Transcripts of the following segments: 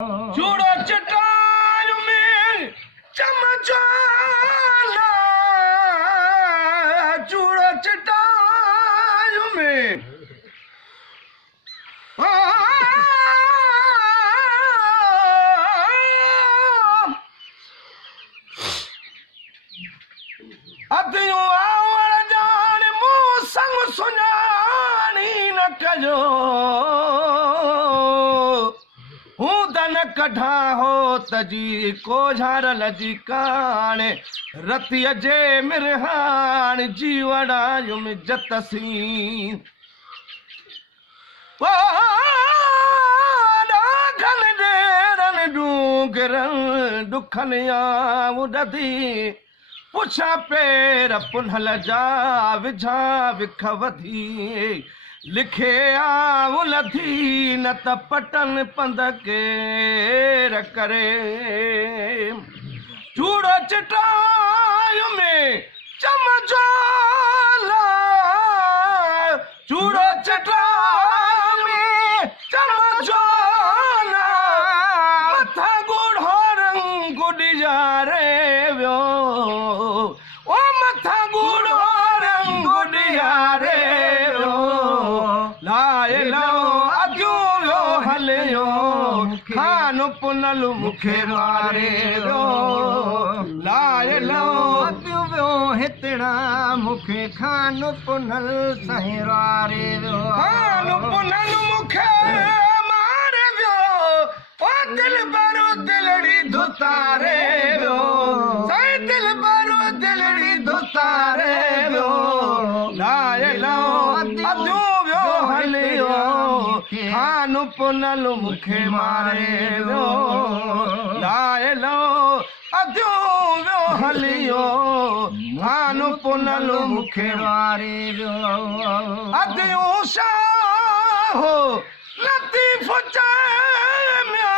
चूड़ो चटाई में चमचाला, चूड़ो चटाई में अतियूं आवण जान मूं संग सुञाणी न कजो, हूं त न कढा हो तजी कोझारल जी काणे, रतीअ जे मिरहाण जीवड़ायुम जतसी ॾाघन ॾेरन डूंगरन दुखन आऊं ॾधी, पुछा पेर पुनहल जा विझा विख वधी, लिखे आऊं लधी न त पटन पंध केर करे। चूड़ो चटाई में चमचाला, चूड़ो चटाई में चमचाला, मथा गुड़ो रंग गुडियारे वियो, ओ मथा गुड़ो रंग गुडियारे वियो, लाए लो अजूं वियो हलियो खान पुनल मुखे मारे वियो, लाए लो अजूं वियो हितड़ा मुखे खान पुनल सहिरारे वियो, खान पुनल मुखे मारे वियो, ओ दिल भरो दिलड़ी धुतारे वियो, सही दिल भरो दिलड़ी धुतारे वियो, लाए लो अजूं वियो हलियो खान पुनल मुखे मारे वियो, लाए लो अजूं वियो हलियो खान पुनल मुखे मारे वियो, अदियूं शाहो लतीफ़ चमिया,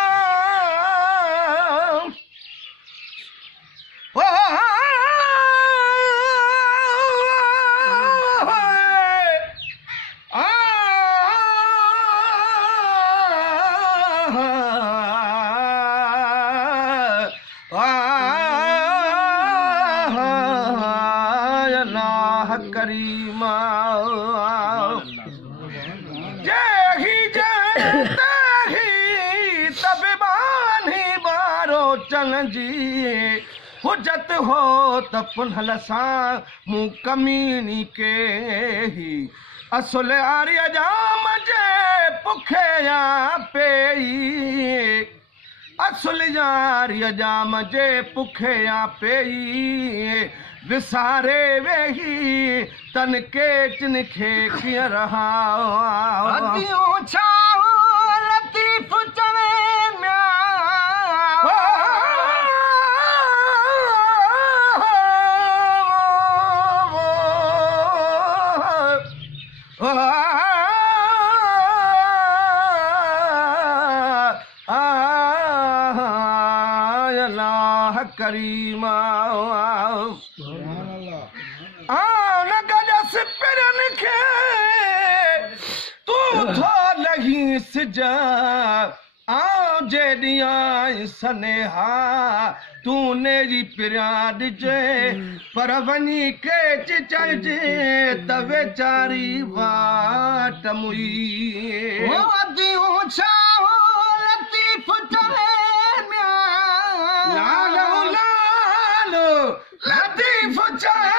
करीमा जेही जेही तबिबानी बारो चन जी हुजत हो त पुनहल सां मूं कमीनी के ही, असुल आर्य जाम जे पुखे या पेई, असुल आर्य जाम जे पुखे या पेई, विसारे वेही तन के चिन खे कीअं रहा, अदियूं छाओ लतीफ़ चवे म्या, अल्लाह करीमा न गॾस पिरन खे तूं थो लही सिज, आऊं जे ॾियां सनेहा तूं नेरी पिरियां ॾिजे, पर वञी के चइजे त वेचारी वाट मुई, अदियूं छाओ लतीफ़ चवे म्या, लालो लालो लतीफ़ चवे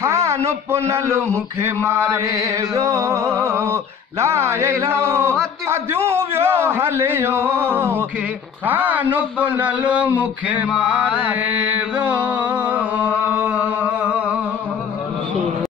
खान पुनल मुखे मारे वियो, लाए लो अजूं वियो हलियो खान पुनल मुखे मारे वियो।